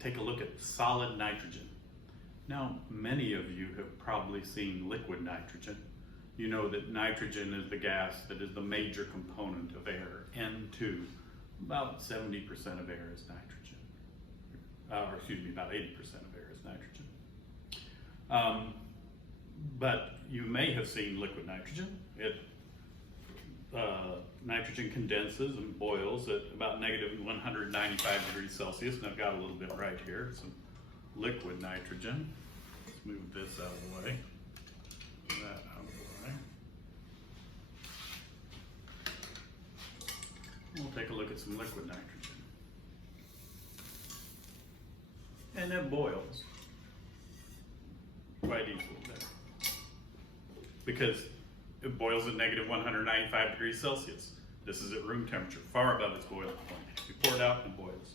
take a look at solid nitrogen. Now, many of you have probably seen liquid nitrogen. You know that nitrogen is the gas that is the major component of air, N2. About 70% of air is nitrogen. About 80% of air is nitrogen. But you may have seen liquid nitrogen. Nitrogen condenses and boils at about negative 195 degrees Celsius, and I've got a little bit right here, some liquid nitrogen. Let's move this out of the way, that out of the way. We'll take a look at some liquid nitrogen. And it boils quite easily there, because it boils at negative 195 degrees Celsius. This is at room temperature, far above its boiling point. You pour it out and it boils.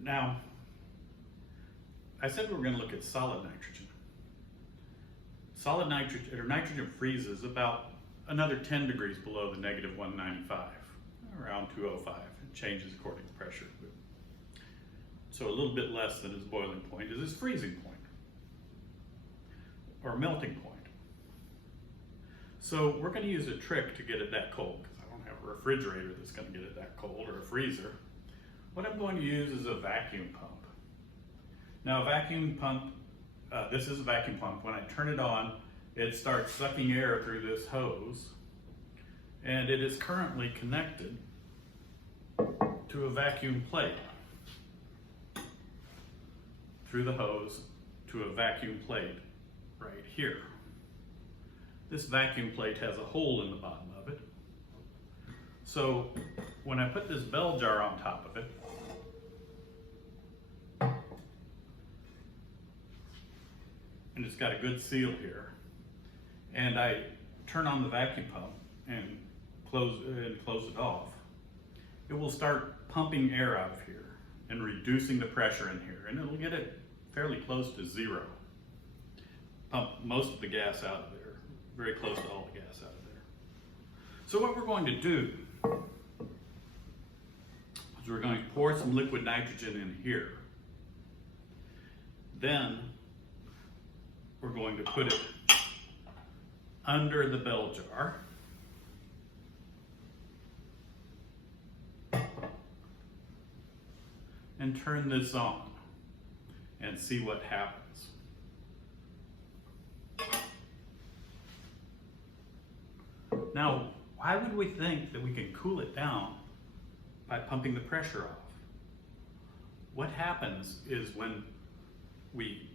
Now, I said we were going to look at solid nitrogen. Solid nitrogen, or nitrogen freezes about another 10 degrees below the negative 195, around 205. It changes according to pressure. So a little bit less than its boiling point is its freezing point, or melting point. So we're going to use a trick to get it that cold, because I don't have a refrigerator that's going to get it that cold, or a freezer. What I'm going to use is a vacuum pump. Now a vacuum pump, this is a vacuum pump. When I turn it on, it starts sucking air through this hose, and it is currently connected to a vacuum plate. Through the hose to a vacuum plate right here. This vacuum plate has a hole in the bottom of it. So when I put this bell jar on top of it, and it's got a good seal here, and I turn on the vacuum pump and close it off, it will start pumping air out of here and reducing the pressure in here, and it'll get it fairly close to zero. Pump most of the gas out of there, very close to all the gas out of there. So what we're going to do is we're going to pour some liquid nitrogen in here. Then we're going to put it under the bell jar. And turn this on and see what happens. Now, why would we think that we can cool it down by pumping the pressure off? What happens is when we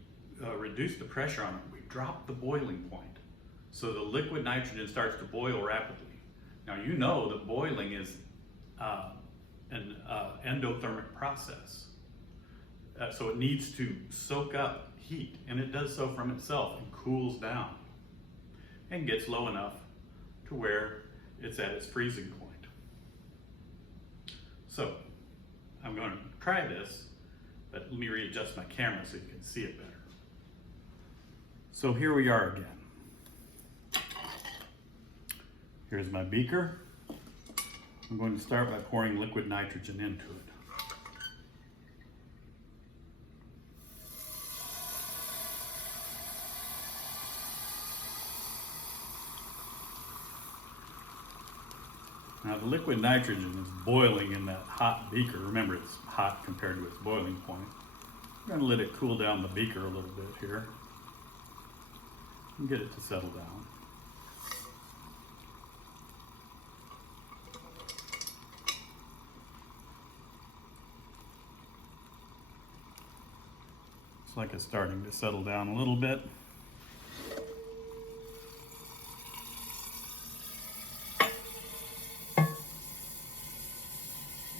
reduce the pressure on it, we drop the boiling point. So the liquid nitrogen starts to boil rapidly. Now you know that boiling is an endothermic process. So it needs to soak up heat, and it does so from itself and cools down and gets low enough to where it's at its freezing point. So I'm going to try this, but let me readjust my camera so you can see it better. So here we are again. Here's my beaker. I'm going to start by pouring liquid nitrogen into it. Now the liquid nitrogen is boiling in that hot beaker. Remember, it's hot compared to its boiling point. I'm going to let it cool down the beaker a little bit here and get it to settle down. It's like it's starting to settle down a little bit.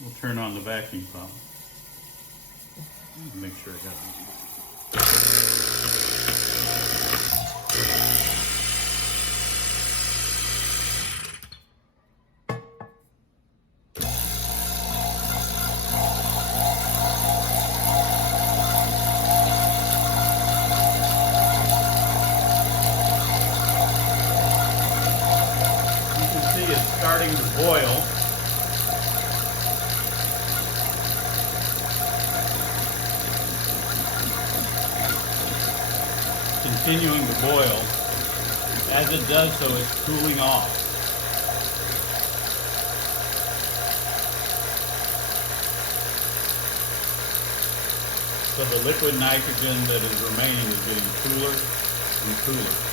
We'll turn on the vacuum pump. Make sure I got it. You can see it's starting to boil. continuing to boil. As it does so, it's cooling off. So the liquid nitrogen that is remaining is getting cooler and cooler.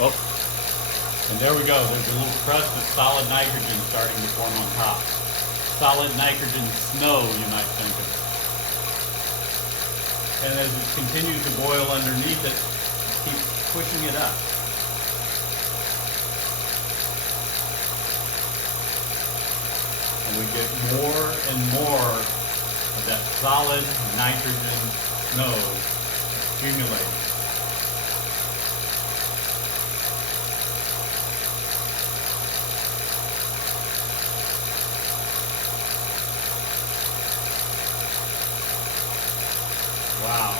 Oh, and there we go. There's a little crust of solid nitrogen starting to form on top. Solid nitrogen snow, you might think of it. And as it continues to boil underneath it, keep pushing it up. And we get more and more of that solid nitrogen snow accumulating. Wow,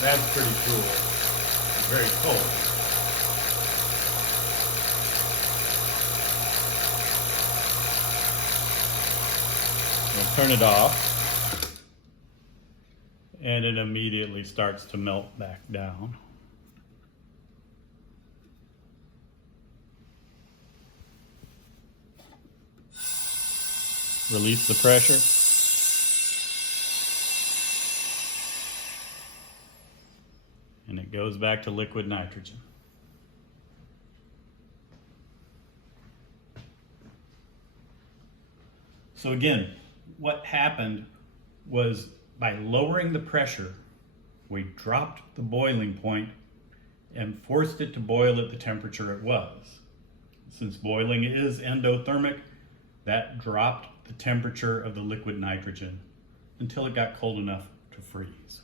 that's pretty cool. It's very cold. We'll turn it off, and it immediately starts to melt back down. Release the pressure. And it goes back to liquid nitrogen. So again, what happened was by lowering the pressure, we dropped the boiling point and forced it to boil at the temperature it was. Since boiling is endothermic, that dropped the temperature of the liquid nitrogen until it got cold enough to freeze.